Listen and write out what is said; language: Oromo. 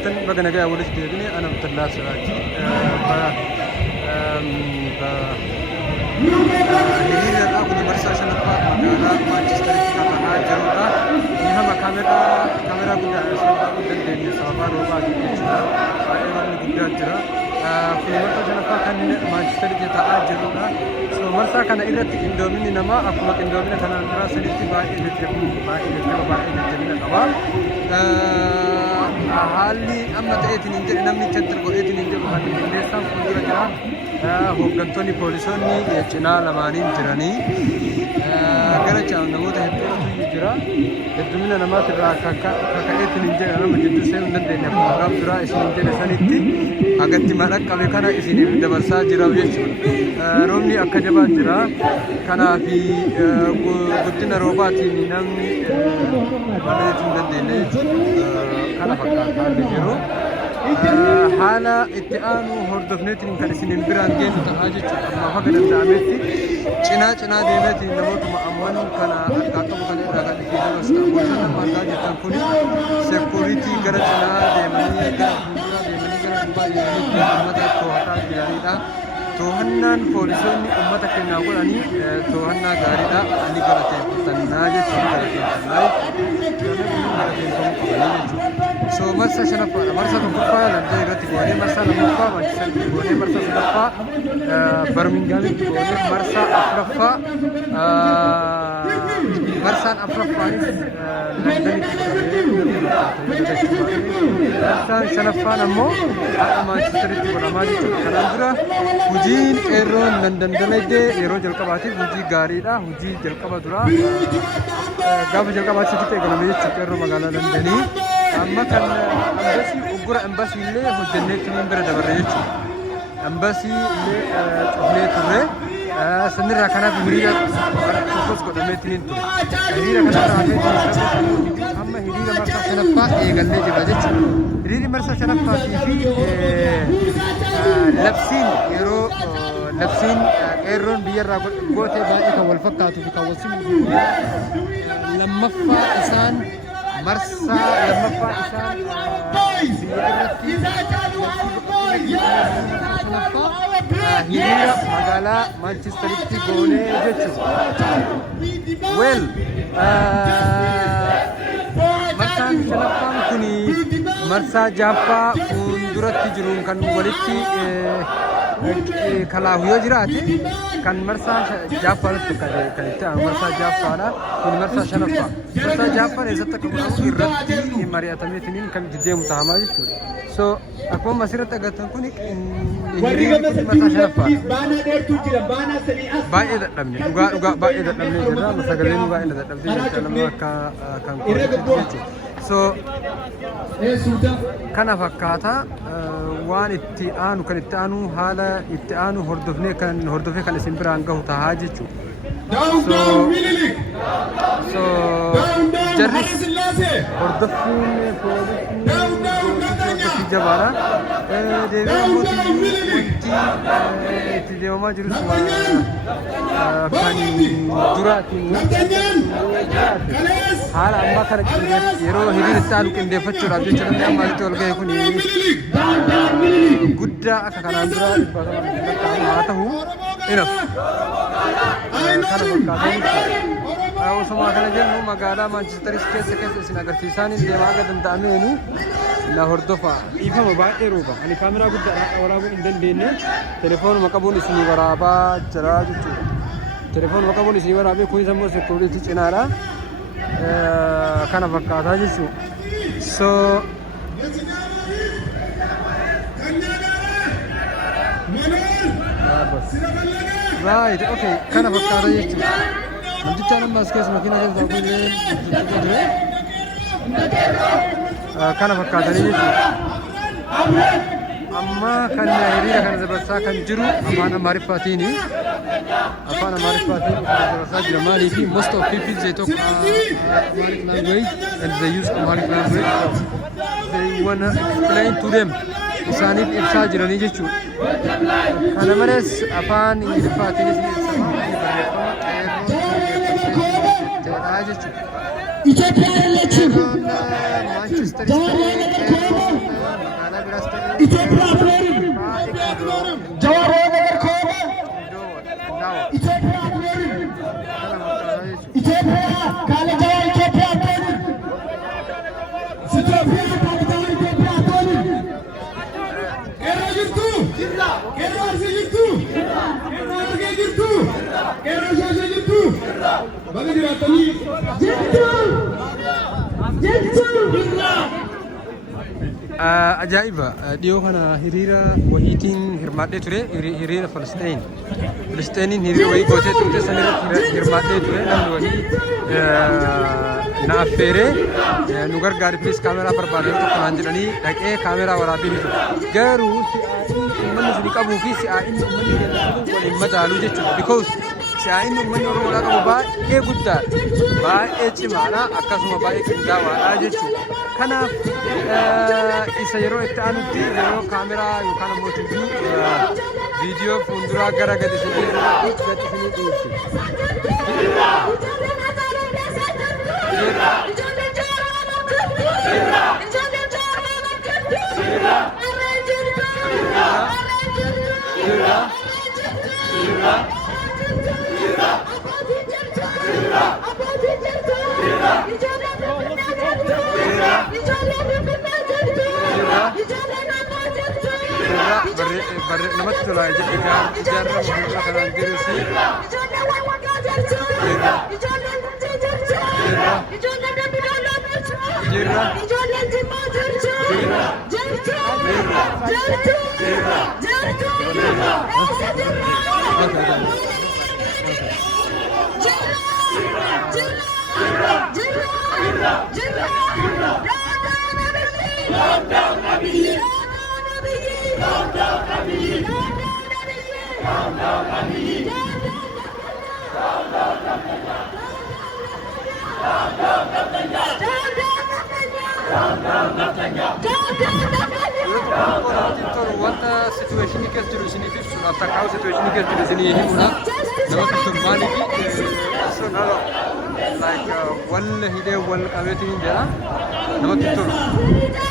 جدا بقى نجا أول جديدني أنا بتلا سراجي هي أقول برسا عشان أطلع مقالة مانشستر كاتها جرودا إنها كاميرا كده سوبر كده دنيا سوبر روبا كده أيضا كده جرا في مرة عشان أطلع كان مانشستر كاتها جرودا سو مرسا كان إذا إندوميني نما أقول إندوميني كان أندرا سنتي باي إذا تبون باي إذا تبون haalli amma ta'eetiin hin jedhe namni chatti godheetiin hin jedhu kan qindeessaan fuuldura jira hooggantoonni poolisoonni cinaa lamaaniin jiranii gara caalu namoota hedduutu jira heddumina namaatirraa kaka'eetiin hin jedhe nama jidduu seenuu hin dandeenye fuulduraaf duraa isin hin jedhe sanitti hagatti madhaqqabe kana isiniif dabarsaa jira jechuudha roobni akka jabaa jira kanaafi guddina roobaatiin namni bareechuu hin dandeenye jechuudha kana fakkaataa jiru haala itti aanu hordofneetiin kan isin biraan geessu ta'aa jechuudha amma haga danda'ametti cinaa deemeetiin namootuma amman kana harkaa qabu kan irraa kan itti dabarsa namoota nama argaa jirtan kun seekuriitii gara cinaa deemanii gara fuulduraa deemanii gara duubaa deemanii uummata to'ataa jiranidha. To'annaan poolisoonni uummata keenyaa godhanii to'annaa gaariidha ni galateeffannaa jechuudha so marsa shanaffaa marsa tokkoffaa london irratti goonee marsa lammaffaa manchester goonee marsa sadaffaa birminghamitti goonee marsa afuraffaa marsaan afuraffaanis londonitti marsaan shanaffaan ammoo haadha maanchesteritti godhamaa jechuudha kanaan dura hojiin qeerroon london dalaydee yeroo jalqabaatiif hojii gaariidha hojii jalqaba dura gaafa jalqabaatiif eegalame jechuudha qeerroo magaalaa londonii amma kan ambasii uggura ambasii illee hojjenneetti niin bira dabarre jechuudha ambasii illee cufnee turre sanirraa kanaaf hiriira tokkos godhameetti niin ture hiriira kanarraa hafeetti amma hiriira marsaa shanaffaa eegallee jirra jechuudha hiriirri marsaa shanaffaatii fi labsiin yeroo labsiin qeerroon biyyarraa gootee baay'ee kan wal fakkaatuu fi kan wal simu lammaffaa isaan marsaa lammaffaa isaan hiriira magaalaa maanchesteritti goonee jechuudha well marsaan shanaffaan kuni marsaa jaaffaa fuulduratti jiruun kan walitti kalaahu yoo jiraate kan marsaa jaaffaadha kan itti aanu marsaa jaaffaadha kun marsaa shanaffaa marsaa jaaffaan eessatti akka godhamu irratti mari'atameetiin kan itti deemu tahamaa jechuudha so akkuma asirratti agartan kun hiriirri marsaa shanaffaadha baay'ee dadhabne dhugaa baay'ee dadhabne jirra sagaleen baay'ee dadhabdee jirta nama akka kan qoreetti jechuudha so kana fakkaata waan itti aanu kan itti aanu haala itti aanu hordofee kan isin biraan gahu tahaa jechuudha so jarris hordoffiin poolisii jabaadha deebi'aa mootii itti deemamaa jirus kan duraatiin haala ammaa kana yeroo hiriira itti aanu qindeeffachuudhaaf jecha namni ammaatti ol ga'e kun guddaa akka kanaan dura haa ta'u inaf kana fakkaatee osuma kana jennu magaalaa maanchesteris keessa isin agarsiisaan deemaa akka danda'ameeni na hordofa dhiifama baay'ee rooba ani kaameraa guddaadhaan waraabuu hin dandeenye telefoonuma qabuun isinii waraabaa jira jechuudha telefoonuma qabuun isinii waraabee kunis ammoo seekuriitii cinaadha kana fakkaataa jechuudha so right okay kana fakkaata jechuudha namtichaan amma as keessa makiinaa keessa taa'ee kana fakkaatanii jechuudha amma kan hiriira kana dabarsaa kan jiru afaan amaariffaatiini afaan amaariffaatiin dabarsaa jira maaliif most of people they talk Amharic language and they use Amharic language they wanna explain to them isaaniif ibsaa jiranii jechuudha kana malees afaan ingiliffaatiinis barreeffama jechuudha Manchester ajaiba dhiyoo kana hiriira wayiitiin hirmaadhee ture hiriira Filisteeniin hiriira wayii gootee turte san irratti hirmaadhee ture namni wayii na affeeree nu gargaari please kaameraa barbaadee tokko naan jedhanii dhaqee kaameraa waraabee jiru garuu uummanni isin qabuu fi si'aa'inni uummanni waliin madaalu jechuudha because si'aa'inni uummanni Oromoo qabu baay'ee guddaadha baay'ee cimaadha akkasuma baay'ee qindaawaadha jechuudha kanaaf isa yeroo itti aanutti yeroo kaameraa yookaan ammoo viidiyoo fuulduraa gara gadi isinii dhiyeesse. namatti tolaa ijaarra muka kanaan jirusi wanta situeeshinii keessa jiru isiniif ibsuudhaaf takkaa'u situeeshinii keessa jiru isinii himuudhaaf namatti tolmaanii fi like wal hidhee wal qabeetiin jedha namatti tolu.